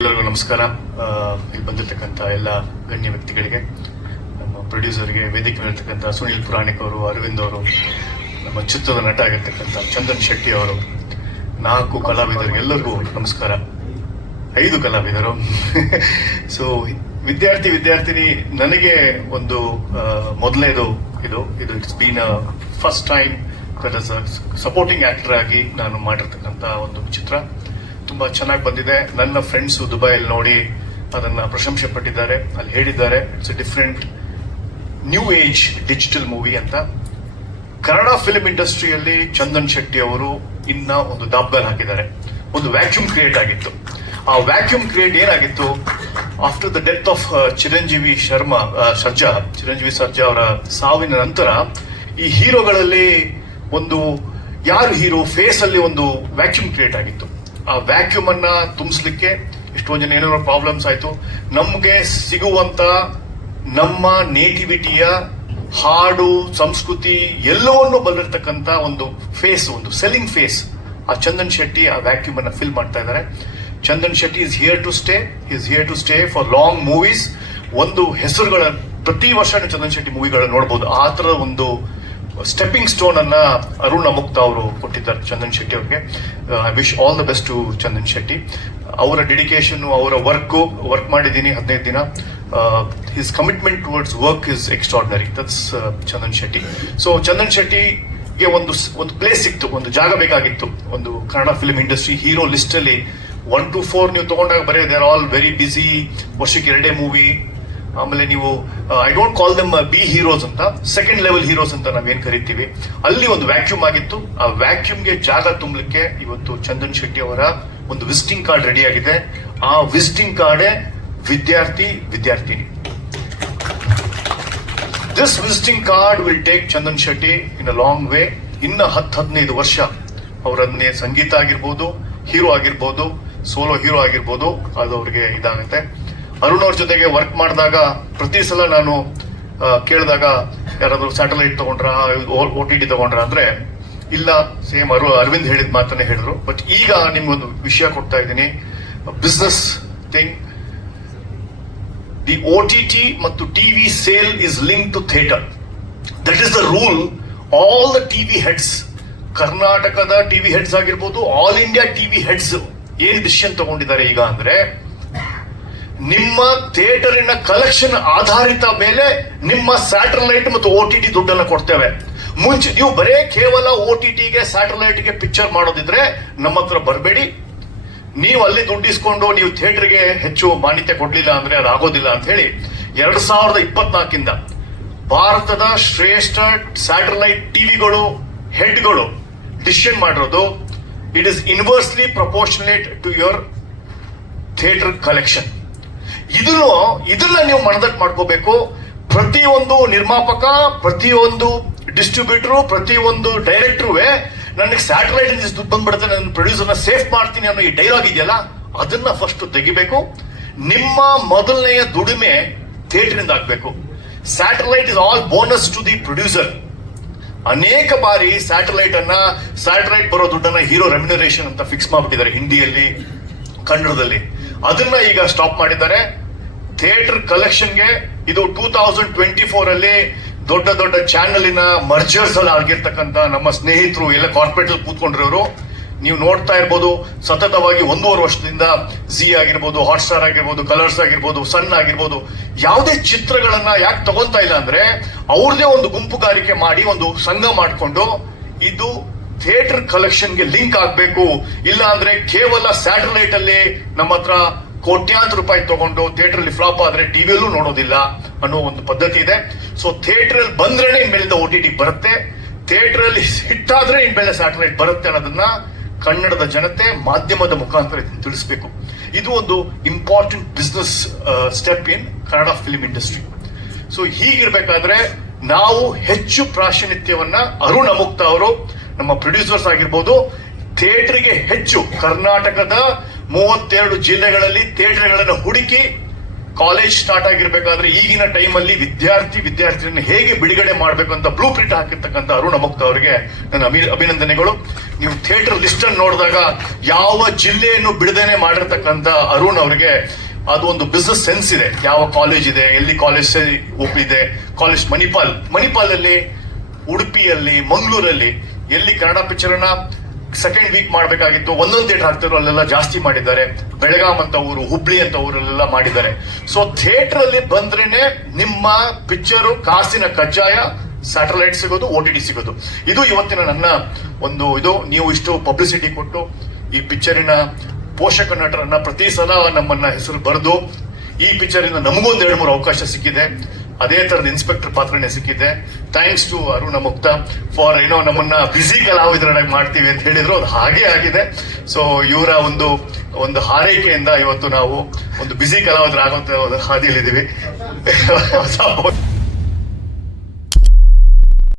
ಎಲ್ಲರಿಗೂ ನಮಸ್ಕಾರ. ಇಲ್ಲಿ ಬಂದಿರತಕ್ಕಂಥ ಎಲ್ಲ ಗಣ್ಯ ವ್ಯಕ್ತಿಗಳಿಗೆ, ನಮ್ಮ ಪ್ರೊಡ್ಯೂಸರ್ಗೆ ವೇದಿಕೆ ಮೇಲಿರ್ತಕ್ಕಂಥ ಸುನೀಲ್ ಪುರಾಣಿಕ್ ಅವರು, ಅರವಿಂದ್ ಅವರು, ನಮ್ಮ ಚಿತ್ರದ ನಟ ಆಗಿರ್ತಕ್ಕಂಥ ಚಂದನ್ ಶೆಟ್ಟಿ ಅವರು, ನಾಲ್ಕು ಕಲಾವಿದರಿಗೆ ಎಲ್ಲರಿಗೂ ನಮಸ್ಕಾರ. ಐದು ಕಲಾವಿದರು. ಸೊ ವಿದ್ಯಾರ್ಥಿ, ವಿದ್ಯಾರ್ಥಿನಿ, ನನಗೆ ಒಂದು ಮೊದಲನೇದು ಇದು. ಇದು it's been first time supporting actor ಆಗಿ ನಾನು ಮಾಡಿರ್ತಕ್ಕಂಥ ಒಂದು ಚಿತ್ರ. ತುಂಬಾ ಚೆನ್ನಾಗಿ ಬಂದಿದೆ. ನನ್ನ ಫ್ರೆಂಡ್ಸ್ ದುಬೈಯಲ್ಲಿ ನೋಡಿ ಅದನ್ನ ಪ್ರಶಂಸೆ ಪಟ್ಟಿದ್ದಾರೆ ಅಲ್ಲಿ ಹೇಳಿದ್ದಾರೆ it's different new age digital movie ಅಂತ. ಕನ್ನಡ ಫಿಲ್ಮ್ ಇಂಡಸ್ಟ್ರಿಯಲ್ಲಿ ಚಂದನ್ ಶೆಟ್ಟಿ ಅವರು ಇನ್ನ ಒಂದು ದಾಬ್ಗಲ್ ಹಾಕಿದ್ದಾರೆ. ಒಂದು ವ್ಯಾಕ್ಯೂಮ್ ಕ್ರಿಯೇಟ್ ಆಗಿತ್ತು. ಆ ವ್ಯಾಕ್ಯೂಮ್ ಕ್ರಿಯೇಟ್ ಏನಾಗಿತ್ತು? After the death of Chiranjeevi Sharma Sarja, Chiranjeevi Sarja ಅವರ ಸಾವಿನ ನಂತರ ಈ ಹೀರೋಗಳಲ್ಲಿ ಒಂದು, ಯಾರು ಹೀರೋ ಫೇಸ್ ಅಲ್ಲಿ ಒಂದು ವ್ಯಾಕ್ಯೂಮ್ ಕ್ರಿಯೇಟ್ ಆಗಿತ್ತು. ಆ ವ್ಯಾಕ್ಯೂಮ್ ಅನ್ನ ತುಂಬಿಸ್ಲಿಕ್ಕೆ ಎಷ್ಟೊಂದು ಜನ ಏನೇನೋ ಪ್ರಾಬ್ಲಮ್ಸ್ ಆಯ್ತು. ನಮಗೆ ಸಿಗುವಂತ ನಮ್ಮ ನೇಟಿವಿಟಿಯ ಹಾಡು, ಸಂಸ್ಕೃತಿ ಎಲ್ಲವನ್ನು ಬಲ್ಲಿರ್ತಕ್ಕಂಥ ಒಂದು ಫೇಸ್ ಒಂದು ಸೆಲ್ಲಿಂಗ್ ಫೇಸ್ ಆ ಚಂದನ್ ಶೆಟ್ಟಿ ಆ ವ್ಯಾಕ್ಯೂಮ್ ಅನ್ನ ಫಿಲ್ ಮಾಡ್ತಾ ಇದ್ದಾರೆ Chandan Shetty is here to stay is here to stay for long movies ಒಂದು ಹೆಸರುಗಳ ಪ್ರತಿ ವರ್ಷ ಚಂದನ್ ಶೆಟ್ಟಿ ಮೂವಿಗಳನ್ನ ನೋಡಬಹುದು ಆ ಥರ ಒಂದು ಸ್ಟೆಪ್ಪಿಂಗ್ ಸ್ಟೋನ್ ಅನ್ನ ಅರುಣ್ ಅಮುಕ್ತ ಅವರು ಕೊಟ್ಟಿದ್ದಾರೆ ಚಂದನ್ ಶೆಟ್ಟಿ ಅವರಿಗೆ. I wish all the best to Chandan Shetty. ಅವರ ಡೆಡಿಕೇಶನ್ ಅವರ ವರ್ಕ್ ವರ್ಕ್ ಮಾಡಿದ್ದೀನಿ ಹದಿನೈದು ದಿನ. His commitment towards work is extraordinary that's Chandan Shetty. So Chandan ಶೆಟ್ಟಿಗೆ ಒಂದು ಒಂದು ಪ್ಲೇಸ್ ಸಿಕ್ತು, ಒಂದು ಜಾಗ ಬೇಕಾಗಿತ್ತು. ಒಂದು Kannada film industry hero list ಅಲ್ಲಿ ಒನ್ ಟು ಫೋರ್ ನೀವು ತಗೊಂಡಾಗ ಬರೀ they are all very busy ವರ್ಷಕ್ಕೆ ಎರಡೇ ಮೂವಿ ಆಮೇಲೆ ನೀವು I don't call them B heroes ಅಂತ ಸೆಕೆಂಡ್ ಲೆವೆಲ್ ಹೀರೋಸ್ ಅಂತ ನಾವೇನ್ ಕರಿತೀವಿ? ಅಲ್ಲಿ ಒಂದು ವ್ಯಾಕ್ಯೂಮ್ ಆಗಿತ್ತು. ಆ ವ್ಯಾಕ್ಯೂಮ್ಗೆ ಜಾಗ ತುಂಬಲಿಕ್ಕೆ ಇವತ್ತು ಚಂದನ್ ಶೆಟ್ಟಿ ಅವರ ಒಂದು ವಿಸಿಟಿಂಗ್ ಕಾರ್ಡ್ ರೆಡಿ ಆಗಿದೆ. ಆ ವಿಸಿಟಿಂಗ್ ಕಾರ್ಡೇ ವಿದ್ಯಾರ್ಥಿ, ವಿದ್ಯಾರ್ಥಿನಿ. This visiting card will take Chandan Shetty in a long way ಇನ್ನ ಹತ್ತು ಹದಿನೈದು ವರ್ಷ ಅವರನ್ನೇ ಸಂಗೀತ ಆಗಿರ್ಬೋದು ಹೀರೋ ಆಗಿರ್ಬೋದು ಸೋಲೋ ಹೀರೋ ಆಗಿರ್ಬೋದು, ಅದು ಅವ್ರಿಗೆ ಇದಾಗುತ್ತೆ. ಅರುಣ್ ಅವ್ರ ಜೊತೆಗೆ ವರ್ಕ್ ಮಾಡಿದಾಗ ಪ್ರತಿ ಸಲ ನಾನು ಕೇಳಿದಾಗ ಯಾರಾದರೂ ಸ್ಯಾಟಲೈಟ್ ತಗೊಂಡ್ರ, ಓ ಟಿ ಟಿ ತಗೊಂಡ್ರ ಅಂದ್ರೆ, ಇಲ್ಲ ಸೇಮ್ ಅರು, ಅರವಿಂದ್ ಹೇಳಿದ ಮಾತನ್ನೇ ಹೇಳಿದ್ರು. ಬಟ್ ಈಗ ನಿಮ್ಗೊಂದು ವಿಷಯ ಕೊಡ್ತಾ ಇದ್ದೀನಿ. Business thing the O T T ಮತ್ತು TV sale is link to theatre that is the rule all the TV heads ಕರ್ನಾಟಕದ ಟಿವಿ ಹೆಡ್ಸ್ ಆಗಿರ್ಬೋದು ಆಲ್ ಇಂಡಿಯಾ ಟಿವಿ ಹೆಡ್ಸ್ ಏನ್ ಡಿಸಿಷನ್ ತಗೊಂಡಿದ್ದಾರೆ ಈಗ ಅಂದ್ರೆ ನಿಮ್ಮ ಥಿಯೇಟರಿನ ಕಲೆಕ್ಷನ್ ಆಧಾರಿತ ಮೇಲೆ ನಿಮ್ಮ ಸ್ಯಾಟಲೈಟ್ ಮತ್ತು ಓ ಟಿ ಟಿ ದುಡ್ಡನ್ನು ಕೊಡ್ತೇವೆ. ಮುಂಚೆ ನೀವು ಬರೇ ಕೇವಲ ಓ ಟಿ ಟಿಗೆ ಸ್ಯಾಟಲೈಟ್ಗೆ ಪಿಕ್ಚರ್ ಮಾಡೋದಿದ್ರೆ ನಮ್ಮ ಹತ್ರ ಬರಬೇಡಿ. ನೀವು ಅಲ್ಲಿ ದುಡ್ಡಿಸ್ಕೊಂಡು ನೀವು ಥಿಯೇಟರ್ಗೆ ಹೆಚ್ಚು ಮಾನ್ಯತೆ ಕೊಡ್ಲಿಲ್ಲ ಅಂದ್ರೆ ಅದು ಆಗೋದಿಲ್ಲ ಅಂತ ಹೇಳಿ ಎರಡ್ ಸಾವಿರದ ಇಪ್ಪತ್ನಾಲ್ಕಿಂದ ಭಾರತದ ಶ್ರೇಷ್ಠ ಸ್ಯಾಟಲೈಟ್ ಟಿವಿಗಳು ಹೆಡ್ಗಳು ಡಿಸಿಷನ್ ಮಾಡಿರೋದು. It is inversely proportionate to your theatre collection ಇದನ್ನು, ಇದನ್ನ ನೀವು ಮನದಟ್ಟು ಮಾಡ್ಕೋಬೇಕು. ಪ್ರತಿಯೊಂದು ನಿರ್ಮಾಪಕ, ಪ್ರತಿಯೊಂದು ಡಿಸ್ಟ್ರಿಬ್ಯೂಟರ್ ಪ್ರತಿಯೊಂದು ಡೈರೆಕ್ಟ್ರುವೆ ನನಗೆ ಸ್ಯಾಟಲೈಟ್ ದುಡ್ಡು ಬಂದ್ಬಿಡುತ್ತೆ, ನನ್ನ ಪ್ರೊಡ್ಯೂಸರ್ನ ಸೇಫ್ ಮಾಡ್ತೀನಿ ಅನ್ನೋ ಈ ಡೈಲಾಗ್ ಇದೆಯಲ್ಲ, ಅದನ್ನ ಫಸ್ಟ್ ತೆಗಿಬೇಕು. ನಿಮ್ಮ ಮೊದಲನೆಯ ದುಡಿಮೆ ಥಿಯೇಟರಿಂದ ಆಗಬೇಕು. Satellite is all bonus to the producer ಅನೇಕ ಬಾರಿ ಸ್ಯಾಟಲೈಟ್ ಅನ್ನ ಸ್ಯಾಟಲೈಟ್ ಬರೋ ದುಡ್ಡನ್ನ ಹೀರೋ ರೆಮ್ಯುನರೇಷನ್ ಅಂತ ಫಿಕ್ಸ್ ಮಾಡ್ಬಿಟ್ಟಿದ್ದಾರೆ ಹಿಂದಿಯಲ್ಲಿ. ಕನ್ನಡದಲ್ಲಿ. ಅದನ್ನ ಈಗ ಸ್ಟಾಪ್ ಮಾಡಿದ್ದಾರೆ. ಥಿಯೇಟರ್ ಕಲೆಕ್ಷನ್ಗೆ ಇದು ಟೂ ತೌಸಂಡ್ ಟ್ವೆಂಟಿ ಫೋರ್ ಅಲ್ಲಿ ದೊಡ್ಡ ದೊಡ್ಡ ಚಾನಲಿನ ಮರ್ಜರ್ಸ್ ಅಲ್ಲಿ ಆಗಿರ್ತಕ್ಕಂಥ ನಮ್ಮ ಸ್ನೇಹಿತರು ಎಲ್ಲ ಕಾರ್ಪೊರೇಟ್ ಅಲ್ಲಿ ಕೂತ್ಕೊಂಡಿರೋರು. ನೀವು ನೋಡ್ತಾ ಇರ್ಬೋದು, ಸತತವಾಗಿ ಒಂದೂವರೆ ವರ್ಷದಿಂದ ಜಿ ಆಗಿರ್ಬೋದು ಹಾಟ್ಸ್ಟಾರ್ ಆಗಿರ್ಬೋದು ಕಲರ್ಸ್ ಆಗಿರ್ಬೋದು ಸನ್ ಆಗಿರ್ಬೋದು, ಯಾವುದೇ ಚಿತ್ರಗಳನ್ನ ಯಾಕೆ ತಗೊಂತಾ ಇಲ್ಲ ಅಂದ್ರೆ ಅವ್ರದೇ ಒಂದು ಗುಂಪುಗಾರಿಕೆ ಮಾಡಿ ಒಂದು ಸಂಘ ಮಾಡಿಕೊಂಡು ಇದು ಥಿಯೇಟರ್ ಕಲೆಕ್ಷನ್ಗೆ ಲಿಂಕ್ ಆಗಬೇಕು. ಇಲ್ಲ ಅಂದ್ರೆ ಕೇವಲ ಸ್ಯಾಟಲೈಟ್ ಅಲ್ಲಿ ನಮ್ಮ ಹತ್ರ ಕೋಟ್ಯಾಂತರ ರೂಪಾಯಿ ತಗೊಂಡು ಥಿಯೇಟರ್ ಅಲ್ಲಿ ಫ್ಲಾಪ್ ಆದ್ರೆ ಟಿವಿಯಲ್ಲೂ ನೋಡೋದಿಲ್ಲ ಅನ್ನೋ ಒಂದು ಪದ್ಧತಿ ಇದೆ. ಸೊ ಥಿಯೇಟರ್ ಅಲ್ಲಿ ಬಂದ್ರೇನೆ ಇನ್ಮೇಲಿಂದ ಓ ಟಿ ಟಿ ಬರುತ್ತೆ. ಥಿಯೇಟರ್ ಅಲ್ಲಿ ಹಿಟ್ ಆದ್ರೆ ಇನ್ಮೇಲೆ ಸ್ಯಾಟಲೈಟ್ ಬರುತ್ತೆ ಅನ್ನೋದನ್ನ ಕನ್ನಡದ ಜನತೆ ಮಾಧ್ಯಮದ ಮುಖಾಂತರ ತಿಳಿಸಬೇಕು. ಇದು ಒಂದು important business step in Kannada film industry so ಹೀಗಿರ್ಬೇಕಾದ್ರೆ ನಾವು ಹೆಚ್ಚು ಪ್ರಾಶನಿತ್ಯವನ್ನ ಅರುಣ್ ಅಮುಕ್ತ ಅವರು ನಮ್ಮ ಪ್ರೊಡ್ಯೂಸರ್ಸ್ ಆಗಿರ್ಬೋದು, ಥಿಯೇಟರ್ಗೆ ಹೆಚ್ಚು ಕರ್ನಾಟಕದ ಮೂವತ್ತೆರಡು ಜಿಲ್ಲೆಗಳಲ್ಲಿ ಥಿಯೇಟರ್ಗಳನ್ನು ಹುಡುಕಿ ಕಾಲೇಜ್ ಸ್ಟಾರ್ಟ್ ಆಗಿರ್ಬೇಕಾದ್ರೆ ಈಗಿನ ಟೈಮಲ್ಲಿ ವಿದ್ಯಾರ್ಥಿ ವಿದ್ಯಾರ್ಥಿನ ಹೇಗೆ ಬಿಡುಗಡೆ ಮಾಡಬೇಕು ಅಂತ ಬ್ಲೂ ಪ್ರಿಂಟ್ ಹಾಕಿರ್ತಕ್ಕಂಥ ಅರುಣ ಮುಕ್ತ ಅವರಿಗೆ ನನ್ನ ಅಭಿ- ಅಭಿನಂದನೆಗಳು. ನೀವು ಥಿಯೇಟರ್ ಲಿಸ್ಟ್ ಅನ್ನು ನೋಡಿದಾಗ ಯಾವ ಜಿಲ್ಲೆಯನ್ನು ಬಿಡದೇನೆ ಮಾಡಿರ್ತಕ್ಕಂಥ ಅರುಣ್ ಅವರಿಗೆ ಅದು ಒಂದು ಬಿಸ್ನೆಸ್ ಸೆನ್ಸ್ ಇದೆ. ಯಾವ ಕಾಲೇಜ್ ಇದೆ, ಎಲ್ಲಿ ಕಾಲೇಜ್ ಇದೆ ಕಾಲೇಜ್ ಮಣಿಪಾಲ್ ಮಣಿಪಾಲ್ ಅಲ್ಲಿ ಉಡುಪಿಯಲ್ಲಿ, ಮಂಗಳೂರಲ್ಲಿ ಎಲ್ಲಿ ಕನ್ನಡ ಪಿಕ್ಚರ್ ಅನ್ನ ಸೆಕೆಂಡ್ ವೀಕ್ ಮಾಡಬೇಕಾಗಿತ್ತು, ಒಂದೊಂದು ಥಿಯೇಟರ್ ಹಾಕ್ತಿರೋ ಅಲ್ಲೆಲ್ಲ ಜಾಸ್ತಿ ಮಾಡಿದ್ದಾರೆ. ಬೆಳಗಾಂ ಅಂತ ಊರು, ಹುಬ್ಳಿ ಅಂತ ಊರಲ್ಲೆಲ್ಲ ಮಾಡಿದ್ದಾರೆ. ಸೊ ಥಿಯೇಟರ್ ಅಲ್ಲಿ ಬಂದ್ರೇನೆ ನಿಮ್ಮ ಪಿಕ್ಚರು, ಕಾಸಿನ ಕಜ್ಜಾಯ ಸ್ಯಾಟಲೈಟ್ ಸಿಗೋದು ಓ ಟಿ ಟಿ ಸಿಗೋದು. ಇದು ಇವತ್ತಿನ ನನ್ನ ಒಂದು ಇದು. ನೀವು ಇಷ್ಟು ಪಬ್ಲಿಸಿಟಿ ಕೊಟ್ಟು ಈ ಪಿಕ್ಚರಿನ ಪೋಷಕ ನಟರನ್ನ ಪ್ರತಿ ಸಲ ನಮ್ಮನ್ನ ಹೆಸರು ಬರೆದು, ಈ ಪಿಕ್ಚರಿಂದ ನಮಗೂ ಒಂದು ಎರಡು ಮೂರು ಅವಕಾಶ ಸಿಕ್ಕಿದೆ. ಅದೇ ತರದ ಇನ್ಸ್ಪೆಕ್ಟರ್ ಪಾತ್ರನೇ ಸಿಕ್ಕಿದೆ ಥ್ಯಾಂಕ್ಸ್ ಟು ಅರುಣ ಮುಕ್ತ ಫಾರ್ ಏನೋ ನಮ್ಮನ್ನ ಬಿಸಿ ಕಲಾವಿದರಾಗಿ ಮಾಡ್ತೀವಿ ಅಂತ ಹೇಳಿದ್ರು. ಅದು ಹಾಗೆ ಆಗಿದೆ. ಸೊ ಇವರ ಒಂದು ಒಂದು ಹಾರೈಕೆಯಿಂದ ಇವತ್ತು ನಾವು ಒಂದು ಬಿಸಿ ಕಲಾವಿದರಾಗುವಂತ ಒಂದು ಹಾದಿಯಲ್ಲಿದ್ದೀವಿ